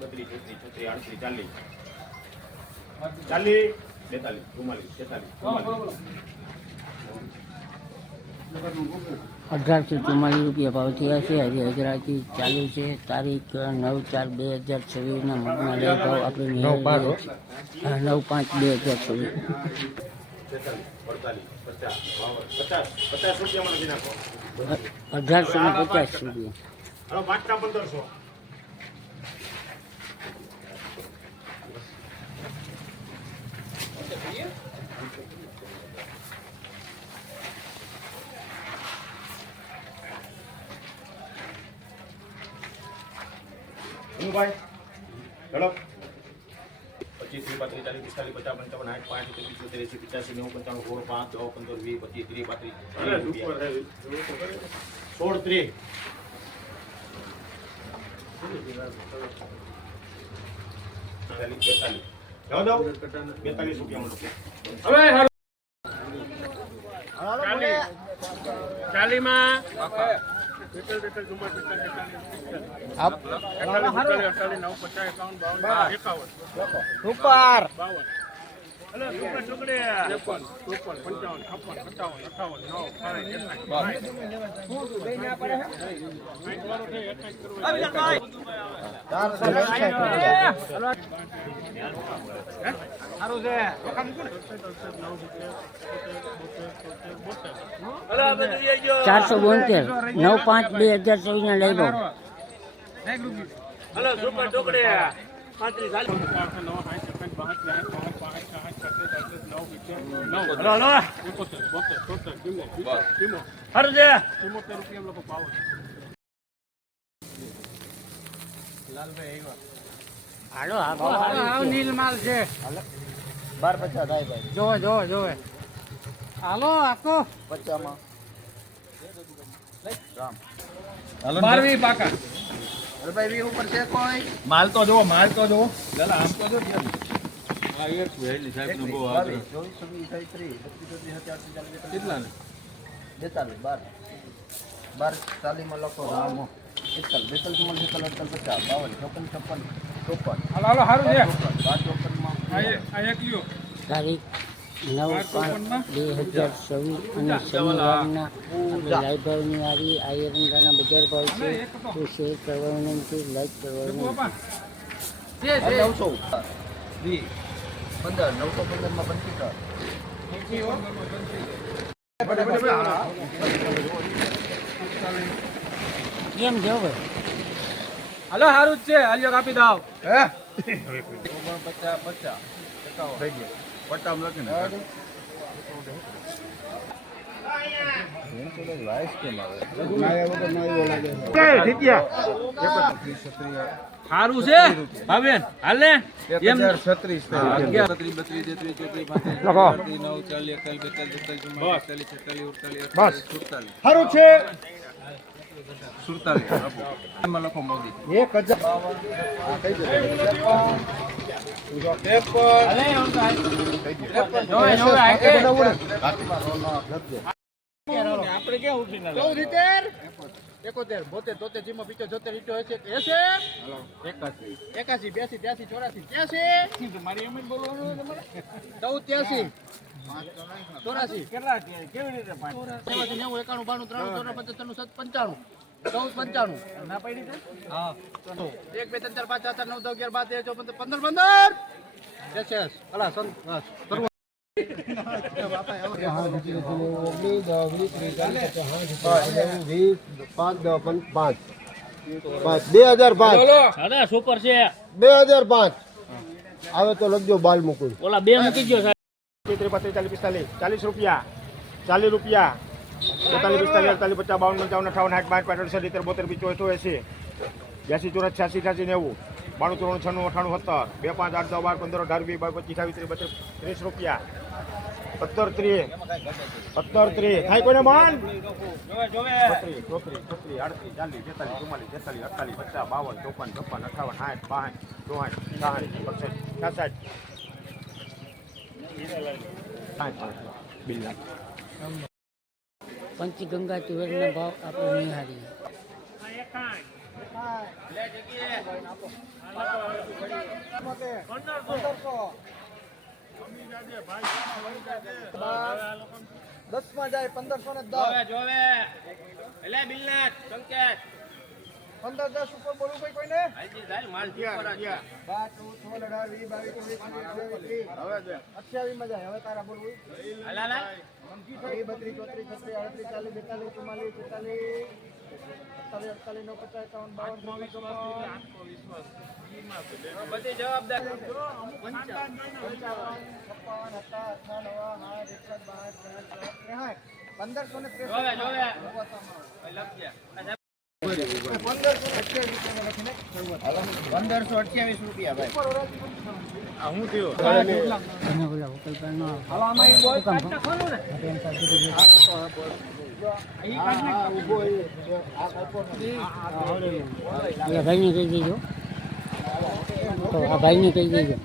32 33 34 40 42 44 1844 રૂપિયા ભાવ થયા છે. હજી હજરાથી ચાલુ છે. તારીખ 9/4/2026 મગના લઈ ભાવ આપણે 9/5/2026. 1850 રૂપિયા. ભાઈ હેલો 25 30 40 45 50 55 60 70 80 85 90 95 5 10 15 20 25 30 35 42 રૂપિયા સુપર ચારસો 9/5/2024 લઈ લો. હલો સુપર ટુકડી 35 નીલ માલ છે. 1250 થાય ભાઈ. જોવે હાલો આખો 50 માં હાલો 12 પાકા. અરે ભાઈ વી ઉપર છે કોઈ માલ તો જો લાલા આમ તો જો આ એક વેલી સાહેબ નો બહુ આવે 24 23 32 કેટલા ને 42 12 40 માં લખો રામો 41 42 41 50 52 54 હાલો હારું છે 54 માં આ એક લ્યો તારીખ 9/5/2024 અને શનિવારના આપણે લાઈવ ભાવની આવી આ એરંડાના બજાર ભાવ છે. તો શેર કરવા વિનંતી, લાઈક કરવા વિનંતી. 900 20 15 915 માં 25 કેમ જો ભાઈ? હાલો હારું જ છે. આલિયો કાપી દાવ હે 50 50 થઈ ગયા પટ્ટામ લખીને સારું છે ભાવેન હાલે એમ 36 સારું છે. 47 એમાં લખો મોદી 1000 આપણે ક્યાં ઉઠીને 71 72 73 જીમાં 75 78 81 81 મારી એમ જ બોલવાનું તમારે 14 83 કેટલા કેવી રીતે 90 91 92 93 95 95 ના પડી છે હા 1 2 3 4 5 6 7 9 10 11 12 13 14 15 15 અલા સંત બસ સુપર છે 2005 આવે તો લખજો બાલ મુકુલ ઓલા બે મૂકી ગયો સાહેબ. 40 રૂપિયા 40 રૂપિયા 45 48 50 52 55 58 60 62 73 74 85 82 84 86 88 90 92 93 96 97 2 5 8 10 12 15 18 20 22 25 23 30 રૂપિયા 17 30 થાય કોઈને માન 33 34 38 40 પંચગંગા તુવેરના ભાવ આપણે નિહાળીએ. દસમાં જાય 1510 જોવે એટલે બિલનાથ સંકેત 1510 ઉપર બોલવું ભાઈ કોઈને હાલજી ચાલ માલ જીયા 12 16 18 20 22 23 28 માં જાય હવે તારા બોલવું હાલા 32 33 34 38 40 42 44 45 બધી જવાબદાર 1528 રૂપિયા ભાઈ હું થયો અને ઓલા હોટલનો ઓલા ભાઈને કહી દેજો તો આ ભાઈને કહી દેજો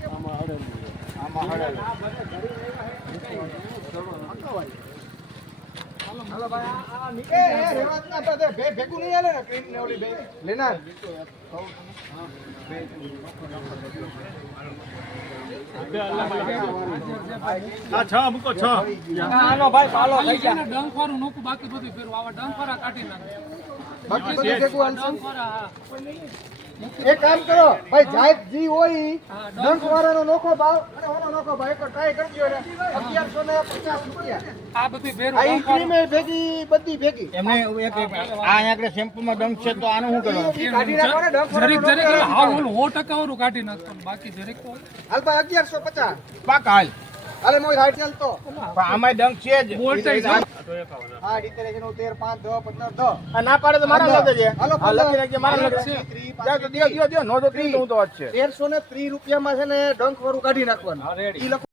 હાલો ભાઈ આ રેવાત ના પડે ભેગું નહીં આલે ને પ્રિન્ટ ને ઓલી બે લેનાર આ 6 મૂકો 6 હાલો ભાઈ પાલો થઈ ગયા ડંખવાળું નોકું બાકી બધું ફેરવા આવા ડંખવાળા કાઢી નાખે બાકી બધું ભેગું હાલશે ડંખવાળા હા એક કામ કરો ભાઈ જાત જી હોય ડંક વાળાનો નોખો ભાવ અને ઓનો નોખો ભાવ એક ટ્રાય કરજો ને 1150 રૂપિયા આ બધું ફેરવા આ ક્રીમ ભેગી બધી ભેગી એમને એક આ અહીંયા સેમ્પલમાં ડંક છે તો આનું શું કરવાનું ઈ કાઢી નાખો ને ડંક જરીક વાળાનો જરીક નોખો. હા ઓલું 100% વાળું કાઢી નાખવાનું બાકી જરીક તો હાલ ભાઈ 1150 પાક હાલ હાલે મોય હાઈટ ચાલતો પણ આમાંય ડંક છે જ વોલ્ટેજ છે. હા ડીતે કે 13 5 10 15 આ ના પાડે તો મારા લગે છે હાલો, હા લખી નાખજે મારા લગે છે. છે જા તો દિયો નો તો 3 હું તો વાત છે 1330 રૂપિયામાં છે ને ડંક વાળું કાઢી નાખવાનું ઈ લખો